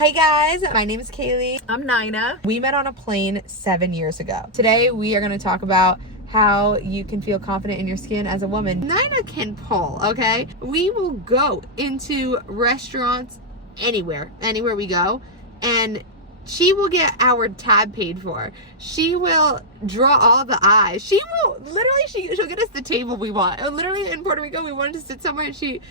Hi guys, my name is Kaylee. I'm Nina. We met on a plane 7 years ago. Today we are going to talk about how you can feel confident in your skin as a woman. Nina can pull, okay? We will go into restaurants anywhere we go, and she will get our tab paid for. She will draw all the eyes. She will literally, she'll get us the table we want. Literally in Puerto Rico, we wanted to sit somewhere and she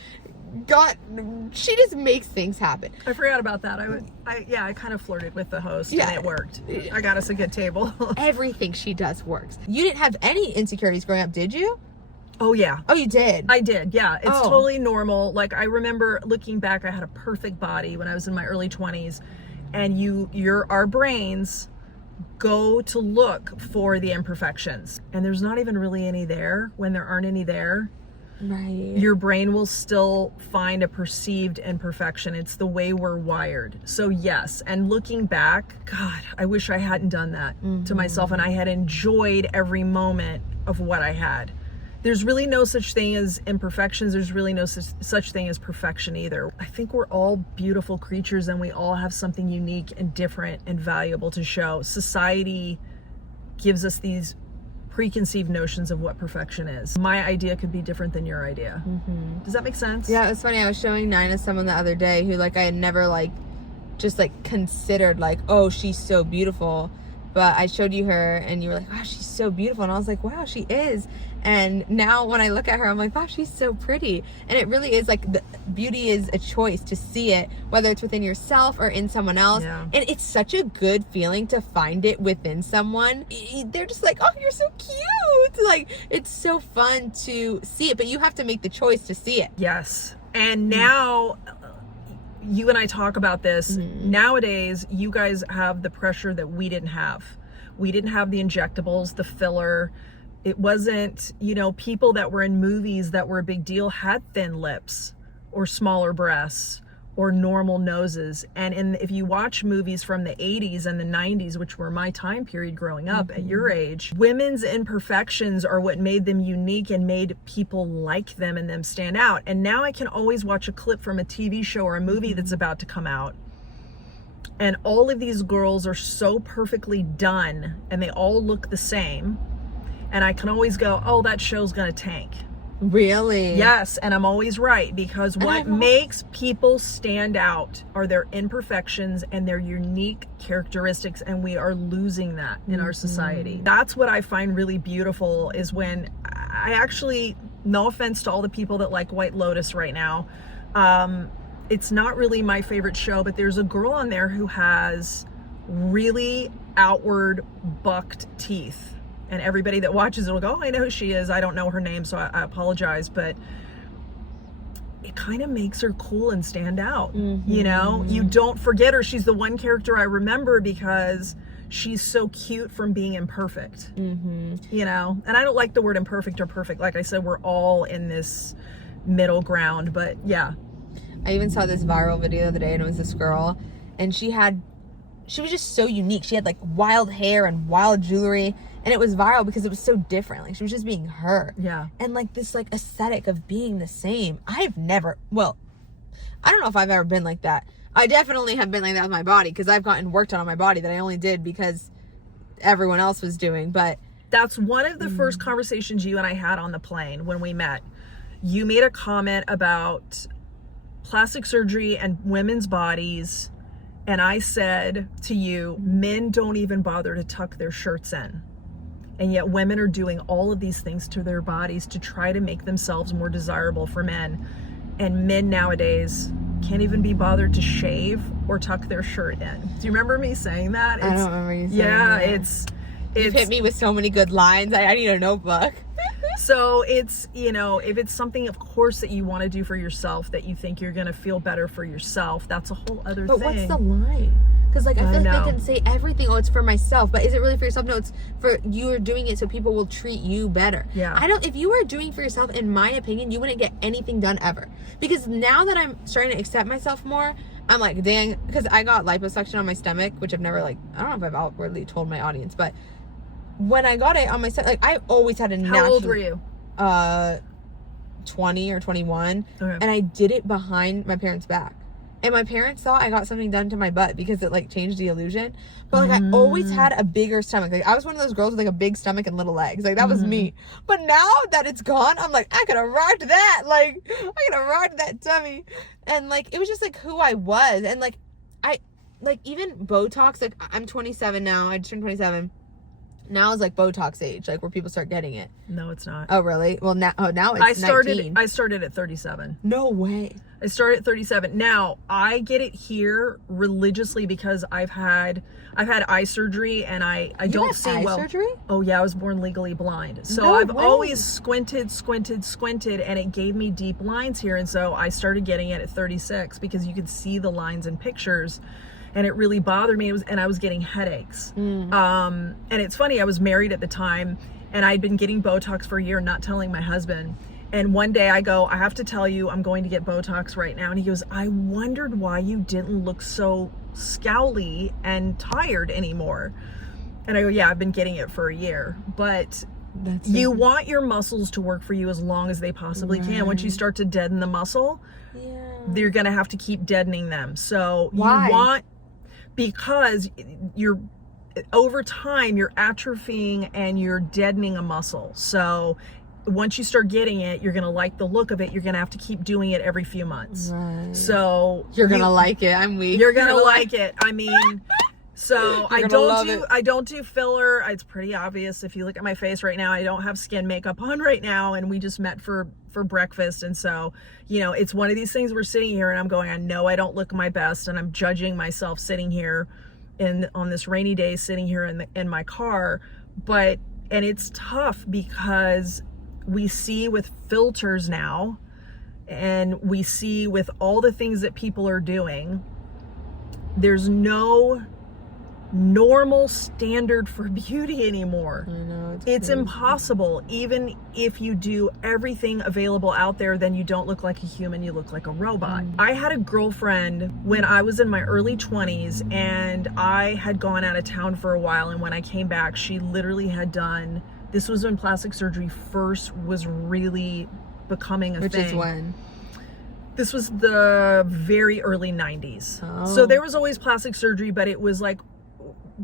just makes things happen. I forgot about that. I kind of flirted with the host and it worked. I got us a good table. Everything she does works. You didn't have any insecurities growing up, did you? Oh yeah. Oh, you did? I did, yeah. It's totally normal. Like, I remember looking back, I had a perfect body when I was in my early 20s, and our brains go to look for the imperfections, and there's not even really any there. When there aren't any there, right, your brain will still find a perceived imperfection. It's the way we're wired. So yes, and looking back, God, I wish I hadn't done that to myself, and I had enjoyed every moment of what I had. There's really no such thing as imperfections. There's really no such thing as perfection either. I think we're all beautiful creatures, and we all have something unique and different and valuable to show. Society gives us these preconceived notions of what perfection is. My idea could be different than your idea. Does that make sense? Yeah, it was funny. I was showing Nina someone the other day who I had never just considered oh, she's so beautiful. But I showed you her and you were like, wow, she's so beautiful. And I was like, wow, she is. And now when I look at her, I'm like, wow, she's so pretty. And it really is the beauty is a choice to see it, whether it's within yourself or in someone else. Yeah. And it's such a good feeling to find it within someone. They're just like, oh, you're so cute. It's so fun to see it, but you have to make the choice to see it. Yes. And now you and I talk about this. Nowadays, you guys have the pressure that we didn't have. We didn't have the injectables, the filler. It wasn't, people that were in movies that were a big deal had thin lips or smaller breasts or normal noses. And if you watch movies from the 80s and the 90s, which were my time period growing up at your age, women's imperfections are what made them unique and made people like them and them stand out. And now I can always watch a clip from a TV show or a movie that's about to come out, and all of these girls are so perfectly done and they all look the same. And I can always go, oh, that show's gonna tank. Really? Yes, and I'm always right, because what makes people stand out are their imperfections and their unique characteristics, and we are losing that in our society. That's what I find really beautiful, is when I actually, no offense to all the people that like White Lotus right now, it's not really my favorite show, but there's a girl on there who has really outward bucked teeth. And everybody that watches it will go, oh, I know who she is. I don't know her name, so I apologize. But it kind of makes her cool and stand out. You don't forget her. She's the one character I remember because she's so cute from being imperfect. And I don't like the word imperfect or perfect. Like I said, we're all in this middle ground. But yeah. I even saw this viral video the other day, and it was this girl, and she was just so unique. She had wild hair and wild jewelry, and it was viral because it was so different. She was just being her. Yeah. And this aesthetic of being the same. I don't know if I've ever been like that. I definitely have been like that with my body, because I've gotten work done on my body that I only did because everyone else was doing. But that's one of the first conversations you and I had on the plane when we met. You made a comment about plastic surgery and women's bodies. And I said to you, men don't even bother to tuck their shirts in. And yet women are doing all of these things to their bodies to try to make themselves more desirable for men. And men nowadays can't even be bothered to shave or tuck their shirt in. Do you remember me saying that? I don't remember you saying that. It's You've hit me with so many good lines. I need a notebook. So it's, if it's something, of course, that you want to do for yourself, that you think you're going to feel better for yourself, that's a whole other thing. But what's the line? Because I feel like they can say everything. Oh, it's for myself. But is it really for yourself? No, it's for you are doing it so people will treat you better. Yeah. If you were doing for yourself, in my opinion, you wouldn't get anything done ever. Because now that I'm starting to accept myself more, I'm like, dang, because I got liposuction on my stomach, which I've never I don't know if I've outwardly told my audience, but when I got it on my stomach, I always had a natural. How old were you? 20 or 21. Okay. And I did it behind my parents' back. And my parents thought I got something done to my butt because it like changed the illusion. But like I always had a bigger stomach. Like I was one of those girls with like a big stomach and little legs. Like that was me. But now that it's gone, I'm like, I could have rocked that. Like I could have rocked that tummy. And like it was just like who I was. And like I like even Botox, like I'm 27 now. I just turned 27. Now is like Botox age, like where people start getting it. No, it's not. Oh really? Well now it's 19. I started at 37. No way. I started at 37. Now I get it here religiously because I've had eye surgery and I don't see eye well. Surgery? Oh yeah, I was born legally blind. So No I've way. always squinted, and it gave me deep lines here. And so I started getting it at 36 because you could see the lines in pictures. And it really bothered me. I was getting headaches. And it's funny, I was married at the time and I'd been getting Botox for a year, not telling my husband. And one day I go, I have to tell you, I'm going to get Botox right now. And he goes, I wondered why you didn't look so scowly and tired anymore. And I go, yeah, I've been getting it for a year. But you want your muscles to work for you as long as they possibly can. Once you start to deaden the muscle, you're going to have to keep deadening them. So because you're over time you're atrophying and you're deadening a muscle. So once you start getting it, you're gonna like the look of it. You're gonna have to keep doing it every few months. Right. So you're gonna like it. I'm weak. You're gonna like it. I mean, so I don't do filler. It's pretty obvious if you look at my face right now. I don't have skin makeup on right now, and we just met for breakfast. And so, you know, it's one of these things, we're sitting here and I'm going, I know I don't look my best, and I'm judging myself sitting here on this rainy day, sitting here in my car. And it's tough because we see with filters now, and we see with all the things that people are doing, there's no normal standard for beauty anymore. I know, it's impossible. Even if you do everything available out there, then you don't look like a human, you look like a robot. I had a girlfriend when I was in my early 20s, and I had gone out of town for a while, and when I came back, she literally had done, this was when plastic surgery first was really becoming a thing. Which is when? This was the very early 90s. So there was always plastic surgery, but it was like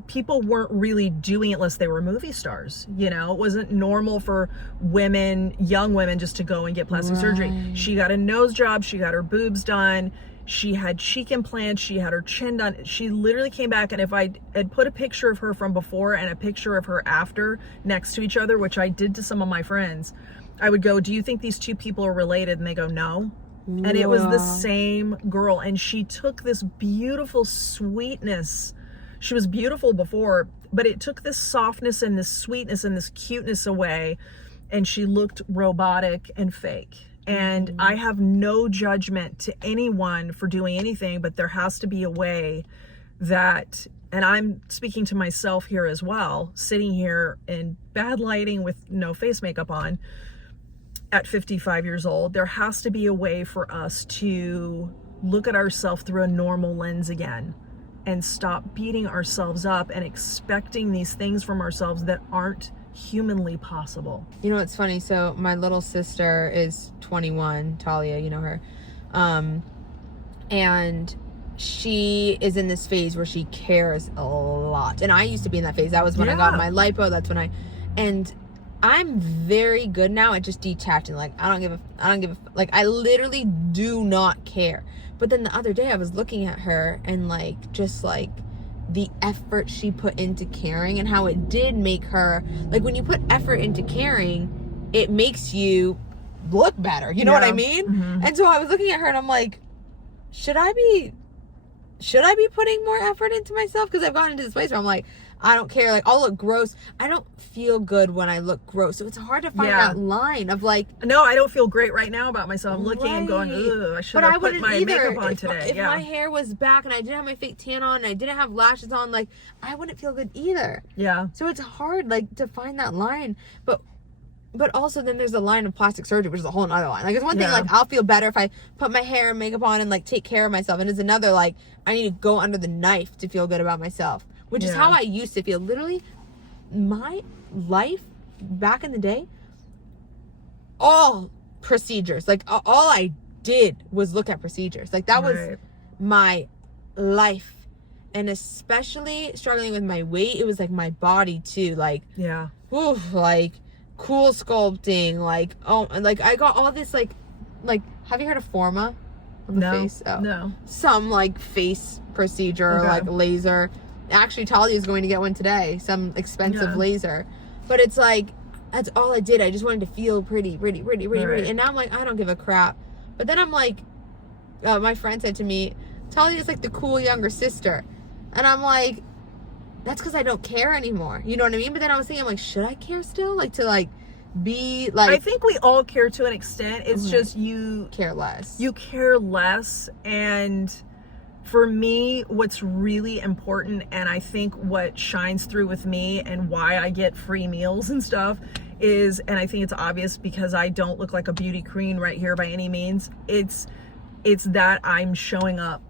people weren't really doing it unless they were movie stars. You know, it wasn't normal for women, young women, just to go and get plastic surgery. She got a nose job, she got her boobs done, she had cheek implants, she had her chin done. She literally came back, and if I had put a picture of her from before and a picture of her after next to each other, which I did to some of my friends, I would go, do you think these two people are related? And they go, no. And it was the same girl, and she took this beautiful sweetness. She was beautiful before, but it took this softness and this sweetness and this cuteness away, and she looked robotic and fake. And I have no judgment to anyone for doing anything, but there has to be a way that, and I'm speaking to myself here as well, sitting here in bad lighting with no face makeup on at 55 years old, there has to be a way for us to look at ourselves through a normal lens again and stop beating ourselves up and expecting these things from ourselves that aren't humanly possible. You know, it's funny. So my little sister is 21, Talia, you know her. And she is in this phase where she cares a lot. And I used to be in that phase. That was when I got my lipo. That's when and I'm very good now at just detaching. Like, I don't give a, like, I literally do not care. But then the other day I was looking at her and like, just like the effort she put into caring, and how it did make her, like, when you put effort into caring, it makes you look better. You know what I mean? And so I was looking at her and I'm like, should I be putting more effort into myself? Because I've gotten into this place where I'm like, I don't care. Like, I'll look gross. I don't feel good when I look gross. So it's hard to find that line of like, no, I don't feel great right now about myself. I'm looking and going, ugh, I should have put my makeup on today. If my hair was back and I didn't have my fake tan on and I didn't have lashes on, like, I wouldn't feel good either. Yeah. So it's hard, like, to find that line. But also then there's the line of plastic surgery, which is a whole other line. Like, it's one thing, like, I'll feel better if I put my hair and makeup on and, like, take care of myself. And it's another, like, I need to go under the knife to feel good about myself. Which is how I used to feel. Literally, my life back in the day, all procedures. Like, all I did was look at procedures. Like, that was my life. And especially struggling with my weight, it was like my body too. Like, yeah, oof, like cool sculpting, like, oh, like I got all this like have you heard of Forma on the face? Oh, no. Some like face procedure, Okay. like laser. Actually, Talia is going to get one today, some expensive laser. But it's like, that's all I did. I just wanted to feel pretty. Right. And now I'm like, I don't give a crap. But then I'm like, my friend said to me, Talia is like the cool younger sister. And I'm like, that's because I don't care anymore. You know what I mean? But then I was thinking, I'm like, should I care still? Like, to like be like. I think we all care to an extent. It's just you care less. You care less. And for me, what's really important, and I think what shines through with me and why I get free meals and stuff is, and I think it's obvious because I don't look like a beauty queen right here by any means, it's that I'm showing up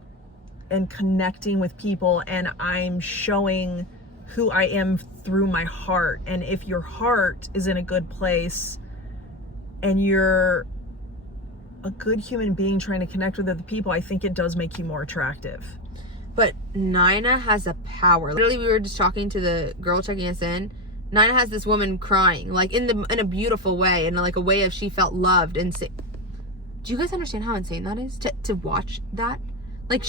and connecting with people, and I'm showing who I am through my heart. And if your heart is in a good place and you're a good human being trying to connect with other people, I think it does make you more attractive. But Nina has a power. Literally, we were just talking to the girl checking us in. Nina has this woman crying, like in a beautiful way, in like a way of she felt loved and do you guys understand how insane that is to watch that? Like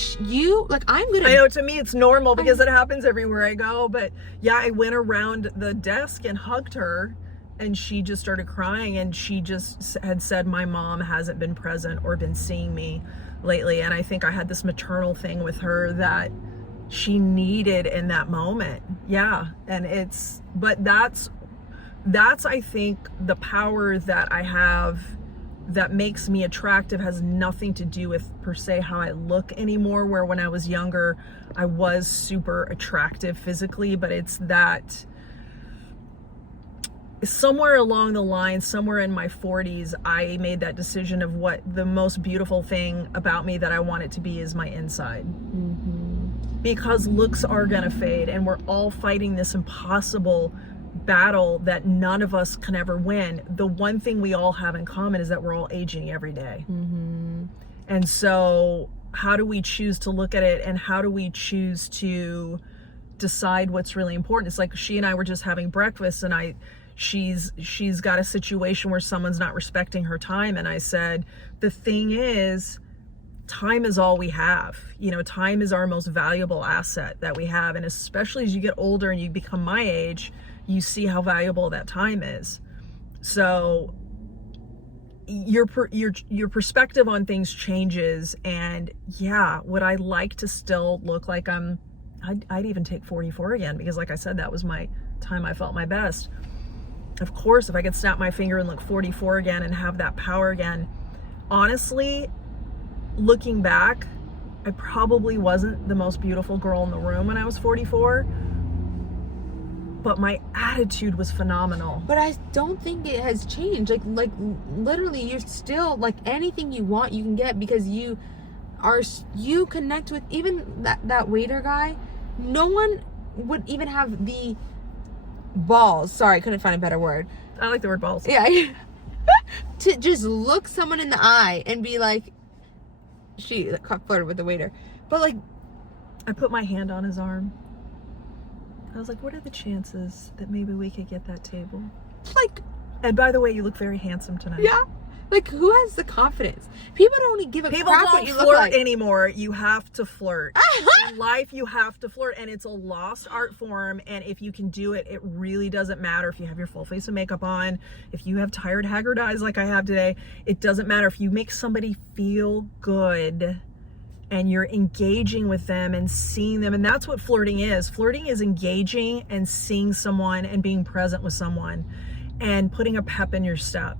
I'm gonna. I know, to me it's normal because it happens everywhere I go. But yeah, I went around the desk and hugged her, and she just started crying, and she just had said my mom hasn't been present or been seeing me lately. And I think I had this maternal thing with her that she needed in that moment. Yeah. And that's I think the power that I have that makes me attractive has nothing to do with per se how I look anymore, where when I was younger I was super attractive physically, but it's that somewhere along the line, somewhere in my 40s, I made that decision of what the most beautiful thing about me that I want it to be is my inside. Because looks are gonna fade, and we're all fighting this impossible battle that none of us can ever win. The one thing we all have in common is that we're all aging every day. And so how do we choose to look at it, and how do we choose to decide what's really important? It's like she and I were just having breakfast, and she's got a situation where someone's not respecting her time, and I said, the thing is, time is all we have. You know, time is our most valuable asset that we have, and especially as you get older and you become my age, you see how valuable that time is. So your perspective on things changes. And yeah, would I like to still look like I'd even take 44 again, because like I said, that was my time I felt my best. Of course, if I could snap my finger and look 44 again and have that power again. Honestly, looking back, I probably wasn't the most beautiful girl in the room when I was 44, but my attitude was phenomenal. But I don't think it has changed. Like literally, you're still like anything you want, you can get, because you connect with even that waiter guy. No one would even have the balls. Sorry, I couldn't find a better word. I like the word balls. Yeah. To just look someone in the eye and be like, she flirted with the waiter. But like, I put my hand on his arm. I was like, what are the chances that maybe we could get that table? Like, and by the way, you look very handsome tonight. Yeah. Like, who has the confidence? People don't give a crap what you look like. People don't flirt anymore. You have to flirt. In life, you have to flirt, and it's a lost art form. And if you can do it, it really doesn't matter if you have your full face of makeup on, if you have tired, haggard eyes like I have today. It doesn't matter if you make somebody feel good and you're engaging with them and seeing them. And that's what flirting is. Flirting is engaging and seeing someone and being present with someone and putting a pep in your step.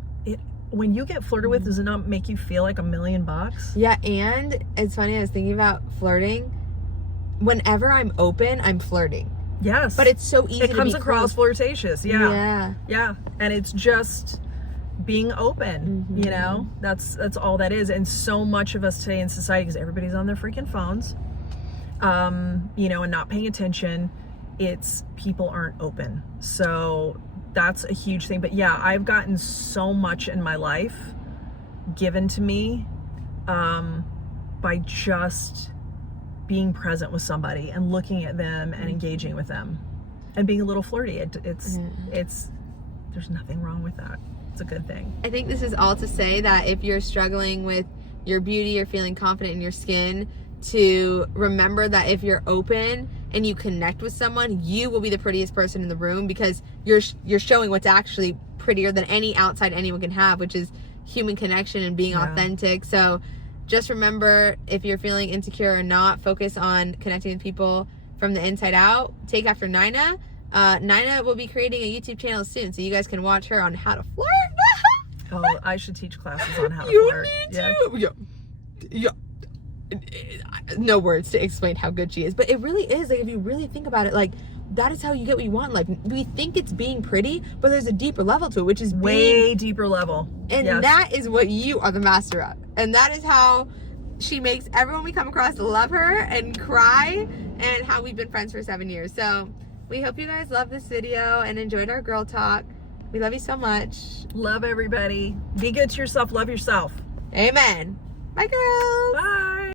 When you get flirted with, does it not make you feel like $1 million? Yeah, and it's funny, I was thinking about flirting. Whenever I'm open, I'm flirting. Yes. But it's so easy to be It comes across flirtatious. Yeah. And it's just being open, you know? That's all that is. And so much of us today in society, because everybody's on their freaking phones, you know, and not paying attention, it's people aren't open. So that's a huge thing. But yeah, I've gotten so much in my life given to me by just being present with somebody and looking at them and engaging with them and being a little flirty. It's there's nothing wrong with that. It's a good thing. I think this is all to say that if you're struggling with your beauty or feeling confident in your skin, to remember that if you're open and you connect with someone, you will be the prettiest person in the room, because you're showing what's actually prettier than any outside anyone can have, which is human connection and being authentic. So just remember, if you're feeling insecure or not, focus on connecting with people from the inside out. Take after Nina. Nina will be creating a YouTube channel soon, so you guys can watch her on how to flirt. Oh, I should teach classes on how to You flirt. need to. Yeah. No words to explain how good she is, but it really is. Like, if you really think about it, like, that is how you get what you want. Like, we think it's being pretty, but there's a deeper level to it, which is way deeper level. And that is what you are the master of. And that is how she makes everyone we come across love her and cry, and how we've been friends for 7 years. So we hope you guys love this video and enjoyed our girl talk. We love you so much. Love everybody. Be good to yourself. Love yourself. Amen. Bye, girls. Bye.